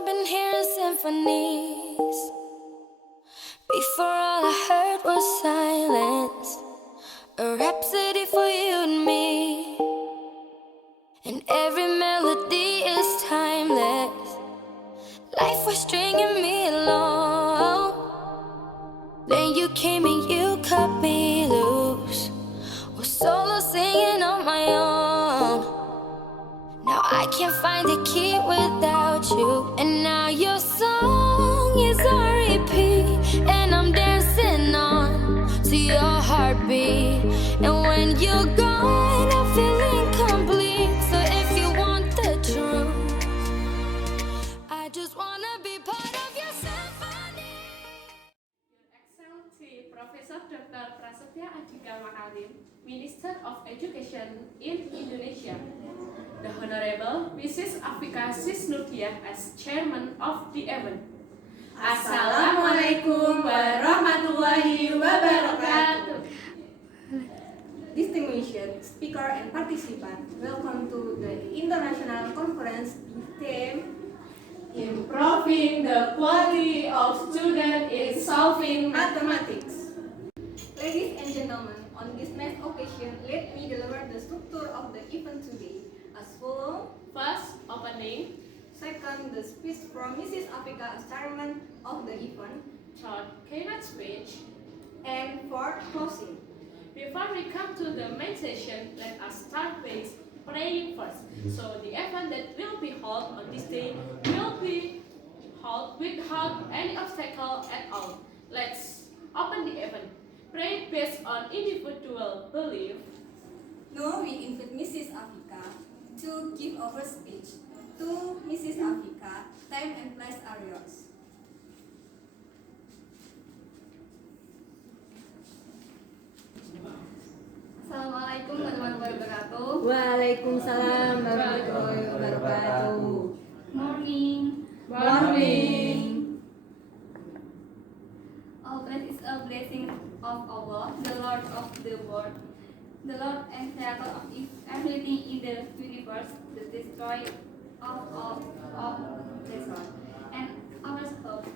I've been hearing symphonies. Before all I heard was silence, a rhapsody for you and me. And every melody is timeless. Life was stringing me along. Then you came and you cut me loose. Was solo singing on my own. Now I can't find a key without you. And now your song is on repeat, and I'm dancing on to your heartbeat. And when you're gone, I feel incomplete. So if you want the truth, I just wanna be part of your symphony. Your Excellency Professor Dr.rer.nat.Adi Nur, Minister of Education in Indonesia. The Honorable Mrs. Afika Sisnukiah as Chairman of the event. Assalamualaikum warahmatullahi wabarakatuh. Distinguished speaker and participant, welcome to the International Conference with theme Improving the quality of student in solving Mathematics. Ladies and gentlemen, on this next occasion, let me deliver the structure of the event today as follows. First, opening. Second, the speech from Mrs. Afika as chairman of the event. Third, keynote speech. And fourth, closing. Before we come to the main session, let us start with praying first. So the event that will be held on this day will be held without any obstacle at all. Let's open the event. Pray based on individual belief. Now we invite Mrs. Afika to give our speech. To Mrs. Afika, time and place are yours. Assalamualaikum warahmatullahi wabarakatuh. Waalaikumsalam warahmatullahi wabarakatuh. Morning. Morning. All praise is a blessing of Allah, the Lord of the world, the Lord and Creator of everything in the universe, the destroyer of this world, and our hope,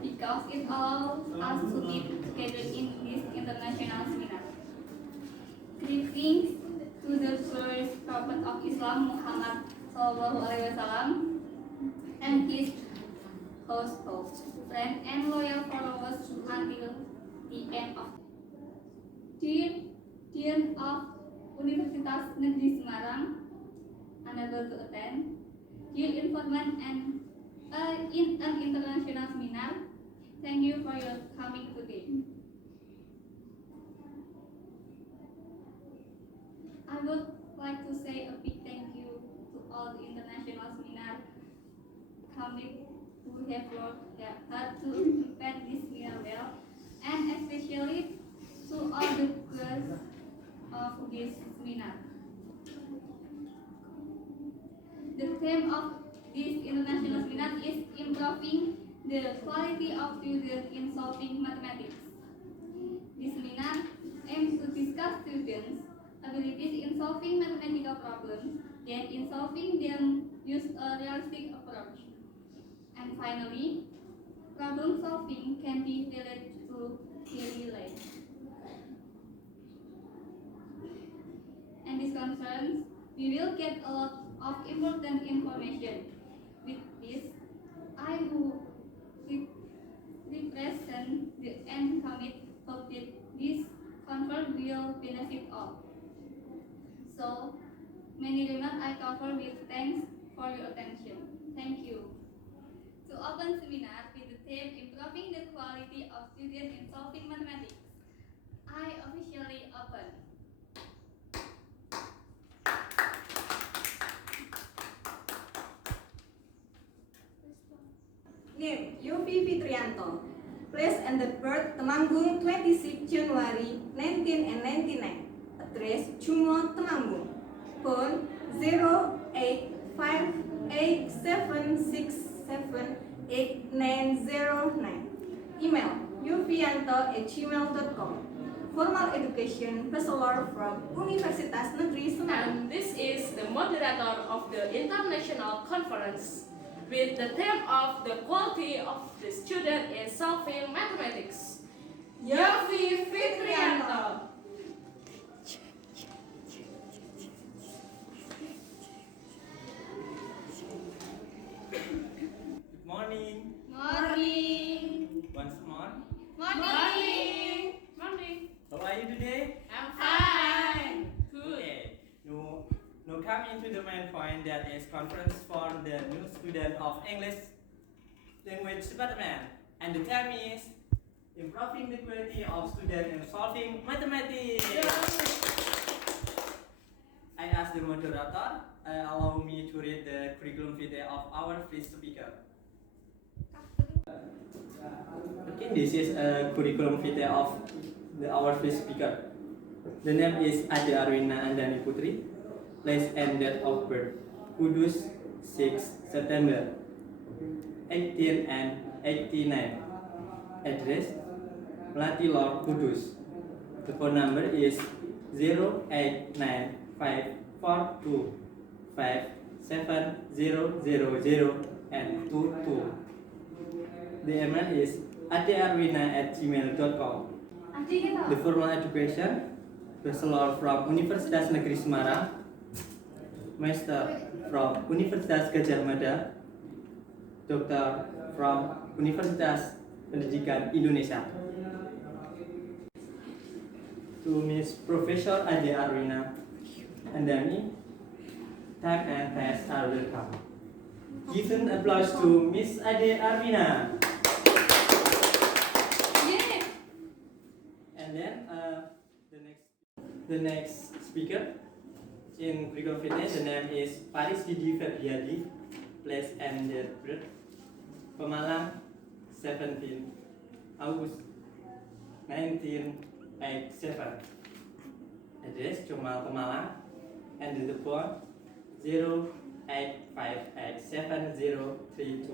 because it allows us to live together in this international seminar. Greetings to the first prophet of Islam, Muhammad SAW, and his household, friends, and loyal followers until the end of. Dean of Universitas Negeri Semarang, unable to attend. Dear informant and in an international seminar, thank you for your coming today. I would like to say a big thank you to all the international seminar coming who have worked hard to prepare this seminar well, and especially to all the girls of this seminar. The theme of this international seminar is improving the quality of students in solving mathematics. This seminar aims to discuss students' abilities in solving mathematical problems, then in solving them use a realistic approach. And finally, problem solving can be related to daily life. And this concerns, we will get a lot of important information. With this, I will represent the end commit hope that this conference will benefit all. So, many remarks I cover with thanks for your attention. Thank you. To open seminar with the theme Improving the Quality of Students in Solving Mathematics, I officially open. Name, Yofi Fitrianto. Place and the birth, Temanggung, 26 January 1999. Address, Jumo, Temanggung. Phone, 08587678909. Email, yufianto@gmail.com. Formal education, bachelor from Universitas Negeri Semarang. And this is the moderator of the International Conference. with the theme of the quality of the student in solving mathematics. Yofi Fitrianto. Good morning. Morning. Once more. Morning. Morning. How are you today? I'm fine. Good. Okay. Now come into the main point, that is conference for the new student of English language department. And the theme is improving the quality of student in solving mathematics. I ask the moderator, allow me to read the curriculum vitae of our first speaker. Okay, this is a curriculum vitae of our first speaker. The name is Adi Nur Putri. Place and date of birth: Kudus, 6 September 1889. Address: Melati Lor, Kudus. The phone number is 0895425700 and 22. The email is Dr.rer.nat.Adi.Nur Cahyono. The formal education: Bachelor from Universitas Negeri Semarang, Master from Universitas Gadjah Mada, Doctor from Universitas Pendidikan Indonesia. To Miss Professor Adi Nur, time and test are welcome. Give an applause to Miss Adi Nur. And then the next speaker in curriculum vitae, the name is Didi. Place and date birth: Pemalang, 17 August 1987. Address: Comal, Pemalang, and the phone 08587032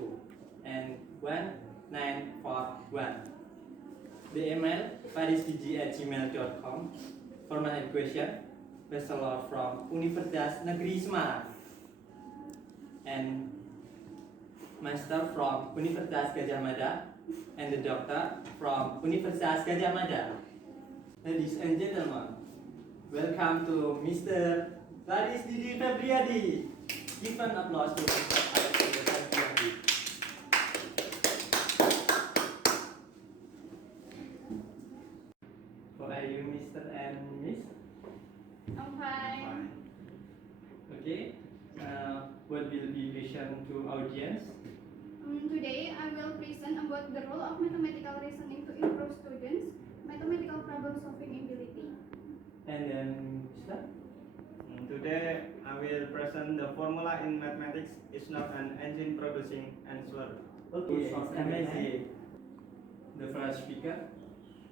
and 1941. The email farisdidi@gmail.com. Formal education: Bachelor from Universitas Negeri Semarang and Master from Universitas Gadjah Mada and the Doctor from Universitas Gadjah Mada. Ladies and gentlemen, welcome to Mr. Didi Febriadi. Give an applause to Mr. Febriadi. How are you, Mr. and Miss? I'm fine. Okay. What will be question to audience? Today I will present about the role of mathematical reasoning to improve students' mathematical problem solving ability. And then start. Today I will present the formula in mathematics is not an engine producing answer. Okay, it's amazing. The first speaker,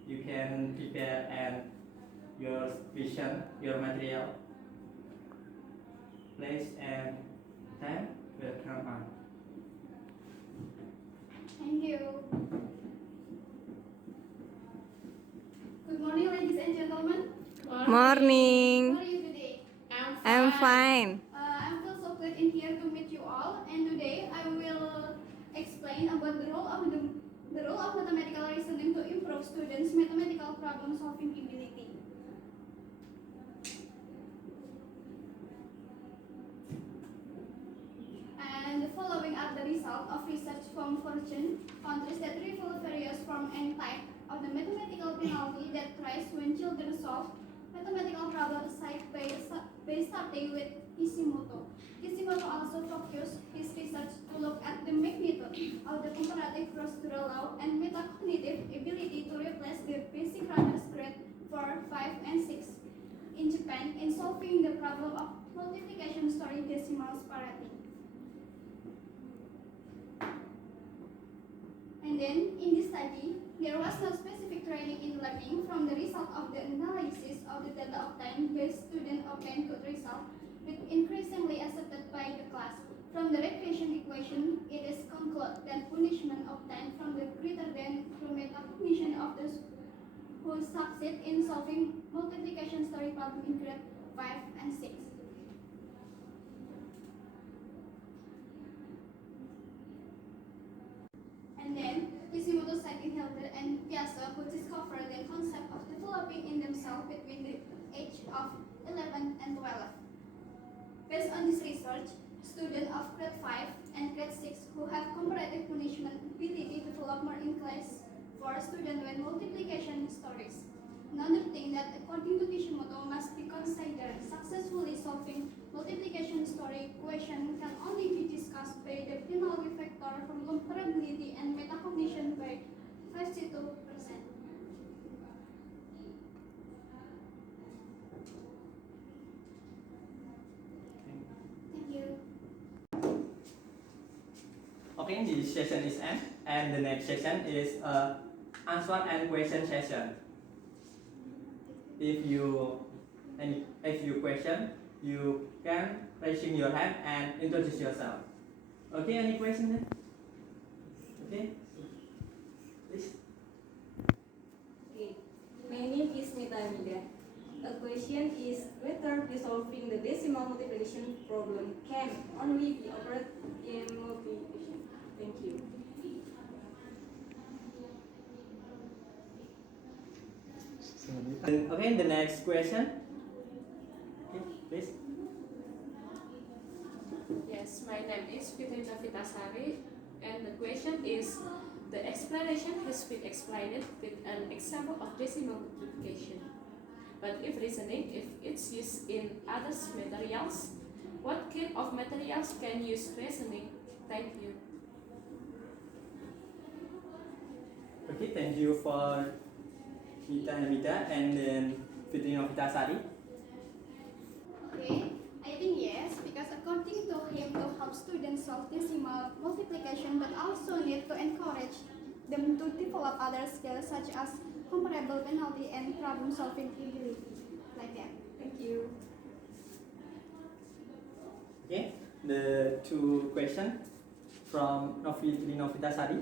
you can prepare and your vision, your material, place and time will come on. Thank you. Good morning, ladies and gentlemen. Morning. How are you today? I'm fine. I feel so good in here to meet you all. And today I will explain about the role of mathematical reasoning to improve students' mathematical problem solving ability. And the following are the result of research from fortune countries that reveal various form and type of the mathematical penalty that rise when children solve mathematical problems by starting with Kishimoto. Kishimoto also focused his research to look at the magnitude of the comparative procedural law and metacognitive ability to replace the basic runners grade 4, 5, and 6 in Japan in solving the problem of multiplication story decimal parity. And then, in this study, there was no specific training in learning. From the result of the analysis of the data obtained by students obtained good result, with increasingly accepted by the class. From the regression equation, it is concluded that punishment obtained from the greater than through metacognition of those who succeed in solving multiplication story problem in grade 5 and 6. and Piazza, who discovered the concept of developing in themselves between the age of 11 and 12. Based on this research, students of grade 5 and grade 6 who have comparative punishment ability develop more in class for students when multiplication stories. Another thing that according to Kishimoto must be considered, successfully solving multiplication story question can only be discussed by the penalty factor from comparability and metacognition by 52%. Thank you. Okay, this session is end, and the next session is answer and question session. If you question, you can raising your hand and introduce yourself. Okay, any question then? Okay, please. Okay. My name is M.Pd. A question is whether resolving the decimal multiplication problem can only be operated in multiplication. Thank you. Okay, the next question. Okay, please. Yes, my name is Sari, and the question is: the explanation has been explained with an example of decimal multiplication. But if reasoning, if it's used in other materials, what kind of materials can use reasoning? Thank you. Okay, thank you for Mita Hamida and then Sari. Okay, I think yes, because according to him, to help students solve decimal multiplication, but also need to encourage them to develop other skills such as comparable penalty and problem solving ability, like that. Thank you. Okay, the two questions from Novita Sari.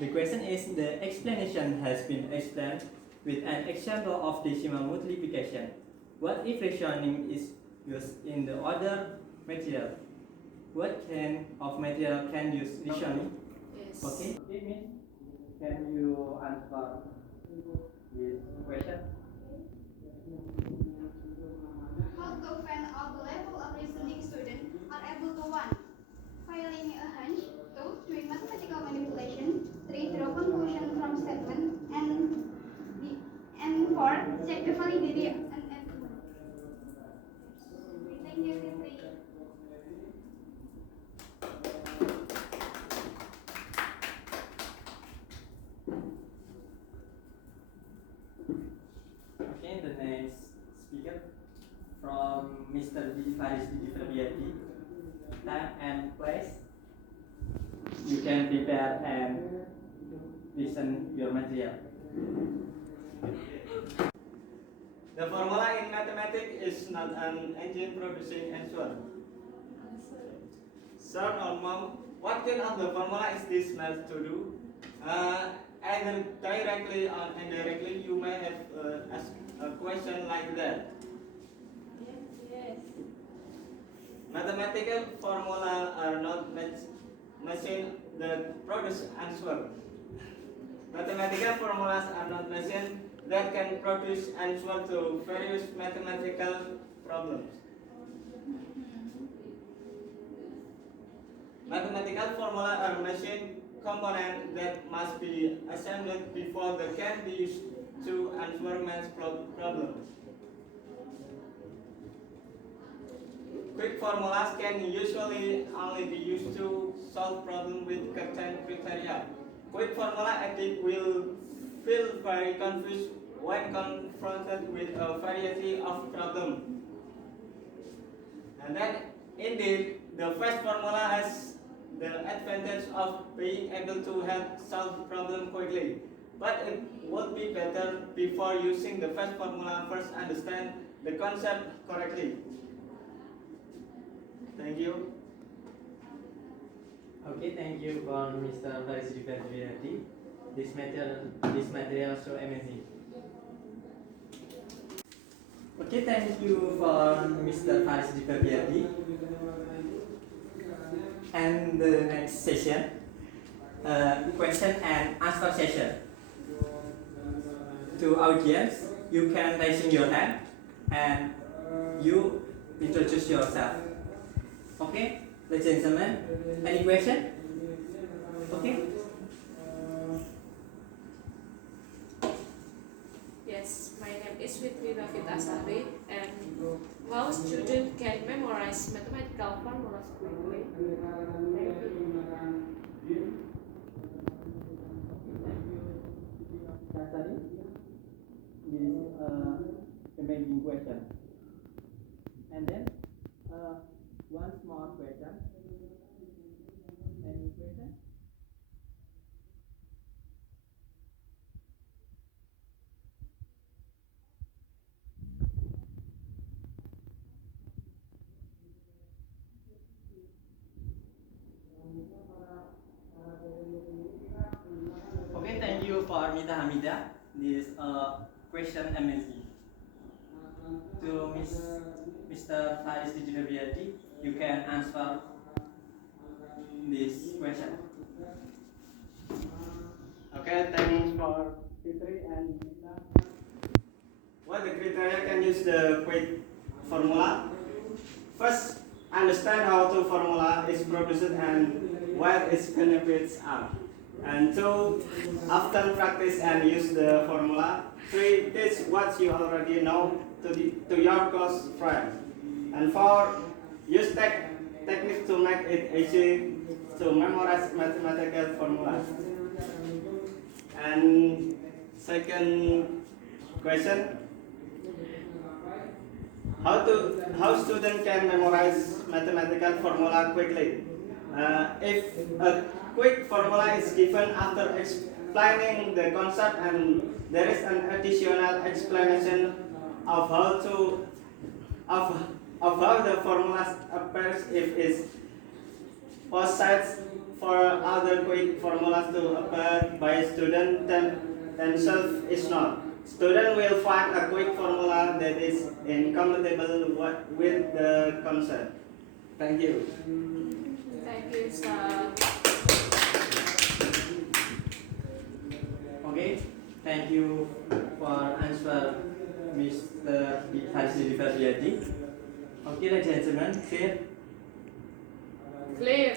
The question is: the explanation has been explained with an example of decimal multiplication. What if reasoning is used in the other material? What kind of material can use reasoning? Yes. Okay, Miss, can you answer this question? How to find out the level of reasoning students are able to 1. Filing a hunch, 2. Doing mathematical manipulation, 3. Draw conclusion from statement, and 4. Check the validity and argument. Thank you, Sifri. Okay, the next speaker from Mr. Faris Dibuat. Time and place. You can prepare and listen your material. The formula in mathematics is not an engine producing answer. Sir or mom, what kind of the formula is this meant to do? Either directly or indirectly, you may have asked a question like that. Yes. Mathematical formula are not machine that produce answer. Mathematical formulas are not machine that can produce answer to various mathematical problems. Mathematical formula are machine components that must be assembled before they can be used to answer math problems. Quick formulas can usually only be used to solve problems with certain criteria. Quick formula addict will feel very confused when confronted with a variety of problems. And then, indeed, the first formula has the advantage of being able to help solve the problem quickly. But it would be better before using the first formula first understand the concept correctly. Thank you. Okay, thank you for Mr. Faris Dibuat. This material so amazing. Okay, thank you for Mr. Faris Dibuat. And the next session question and answer session. To audience, you can raise your hand and you introduce yourself. Okay, ladies and gentlemen, any question? Okay. Yes, my name is Fitri David Asari, and how students can memorize mathematical formulas quickly. Asari, this is amazing question. And then one small question. Any question? Okay, thank you for Mita Hamida. This question amazing. To Mr. Faris Dijunabiati, you can answer this question. Okay, thanks for Fitri and Nita. What the criteria can use the quick formula? First, understand how the formula is produced and what its benefits are. And two, often practice and use the formula. Three, teach what you already know to your close friends. And four, use techniques to make it easy to memorize mathematical formulas. And second question, how student can memorize mathematical formula quickly? If a quick formula is given after explaining the concept and there is an additional explanation of how the formula appears if it's both sides for other quick formulas to appear by student themselves is not. Student will find a quick formula that is incompatible with the concept. Thank you. Thank you, sir. Okay, thank you for answer, Mr. Haji Difasyati. Okay, ladies and gentlemen, clear? Clear.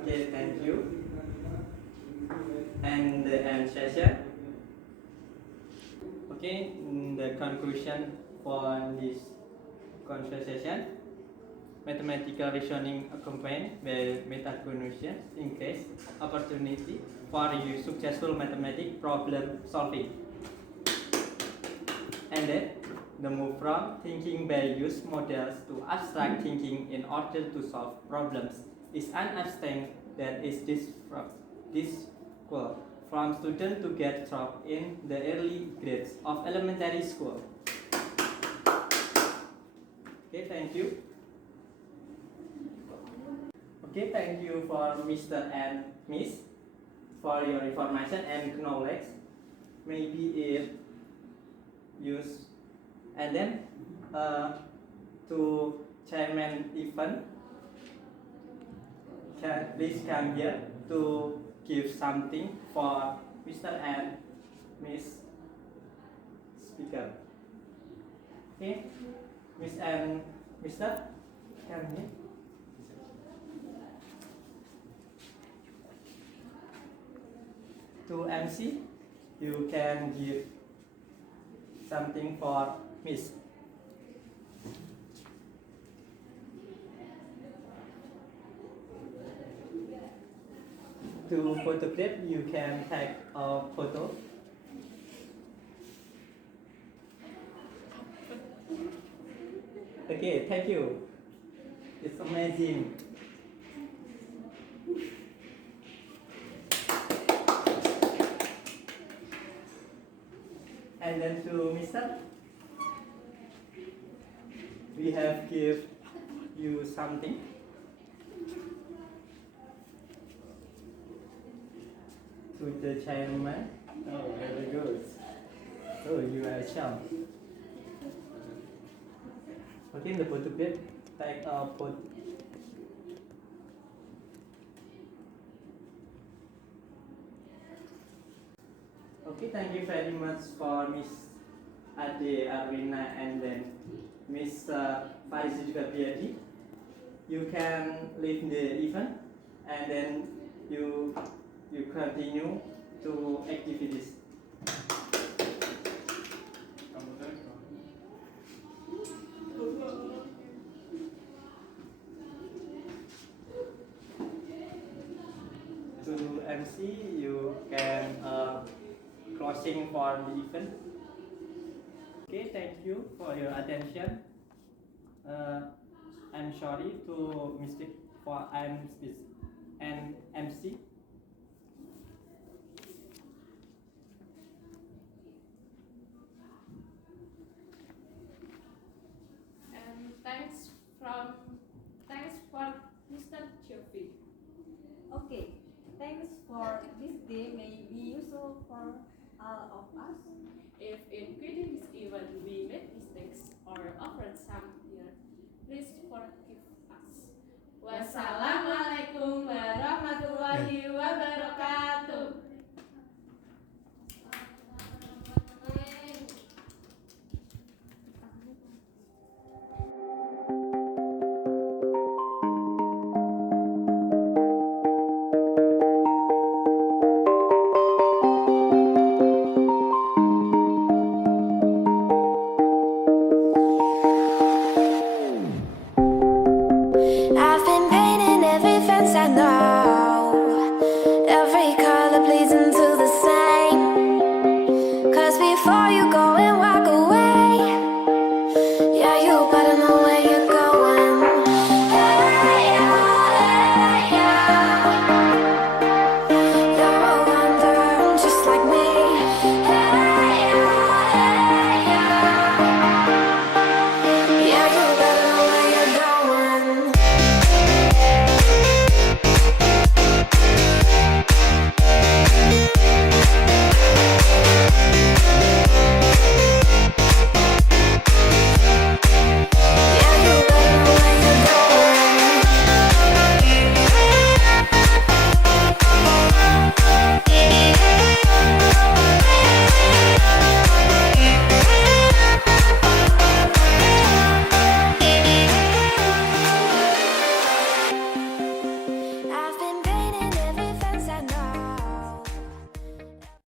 Okay, thank you. And the end session. Okay, the conclusion for this conversation. Mathematical reasoning accompanied by metacognition increase opportunity for you successful mathematical problem solving. And then the move from thinking by use models to abstract thinking in order to solve problems is an understanding that is difficult from students to get taught in the early grades of elementary school. Okay, thank you. Okay, thank you for Mr. and Miss for your information and knowledge. Maybe it use and then to chairman event, please come here to give something for Mr. and Miss speaker. Okay, Miss and Mr. come here. To MC, you can give something for Miss. To photograph, you can take a photo. Okay, thank you. It's amazing. And then to Mr. We have give you something. To the chairman. Oh, very good. Oh, you are charmed. Okay, the photograph. Take a photo. Okay, thank you very much for Miss Ade Arwina and then Miss Farisi juga Biadi. You can leave the event and then you continue to activities. To MC, you can closing for the event. Okay, thank you for your attention. I'm sorry to mistake for I'm speech and MC. And thanks for Mr. Jovi. Okay, thanks for this day may be useful for all of us.